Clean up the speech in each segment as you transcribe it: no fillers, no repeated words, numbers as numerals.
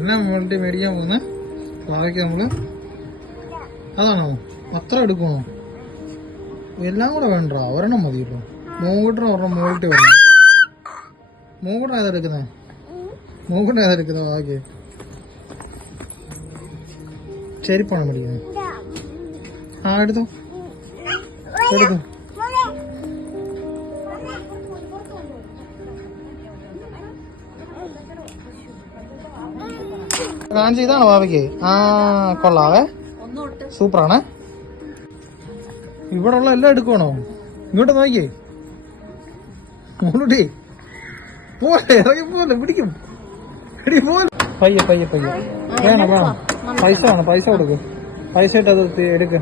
എന്നാ മോളുടെ മേടിക്കാൻ പോകുന്ന വാവയ്ക്ക് നമ്മള് അതാണോ അത്ര എടുക്കണോ? എല്ലാം കൂടെ വേണ്ട, ഒരെണ്ണം മതിയല്ലോ. മൂക്കുട്ടിന് ഒരെണ്ണം മോളിട്ട് വരണം. മൂക്കുട്ടൻ ഏതെടുക്കുന്ന വാവയ്ക്ക്? ചെരുപ്പാണ് മേടിക്കുന്നത്. ആ എടുത്തോ. കാഞ്ചി ഇതാണോ ഭാവിക്ക്? ആ കൊള്ളാവേ, സൂപ്പറാണ്. ഇവിടെ ഉള്ള എല്ലാം എടുക്കണോ? ഇങ്ങോട്ട് നോക്കിയേ മോളൂട്ടി, പോലെ ഇറങ്ങി പോലെ പിടിക്കും. പയ്യെ പയ്യെ പയ്യെ വേണം വേണം. പൈസ വേണം, പൈസ കൊടുക്കും. പൈസ ഇട്ട് അത് എടുക്ക.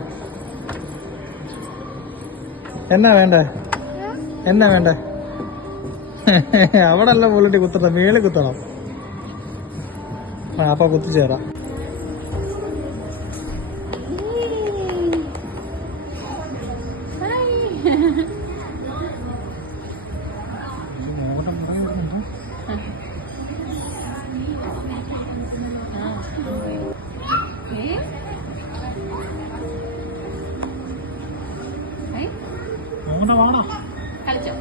എന്നാ വേണ്ടേ? അവിടെ അല്ല മോളൂട്ടി കുത്തണം, മേളിൽ കുത്തണം. അപ്പൊ കുത്തിച്ചേരാം. കളിച്ചോ?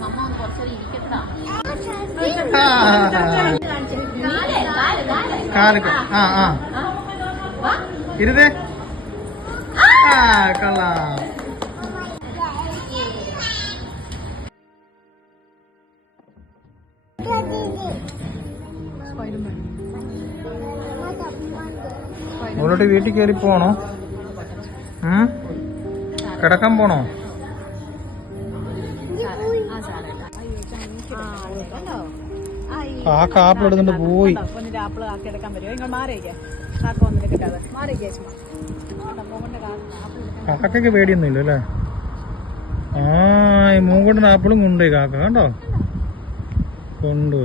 മമ്മ ഒന്ന് കുറച്ചൊരു ഇരിക്കട്ടാ. ഇരുതേ കൊള്ളാം. മോളോട്ട് വീട്ടിൽ കയറി പോണോ? കിടക്കാൻ പോണോ? ആ കാപ്പിൾ എടുത്തിട്ട് പോയി. കാക്കയ്ക്ക് പേടിയൊന്നുമില്ല അല്ലേ? ആ മൂക്കൊണ്ടിന് ആപ്പിളും കൊണ്ടുപോയി കാക്ക, കണ്ടോ? കൊണ്ടുപോയി.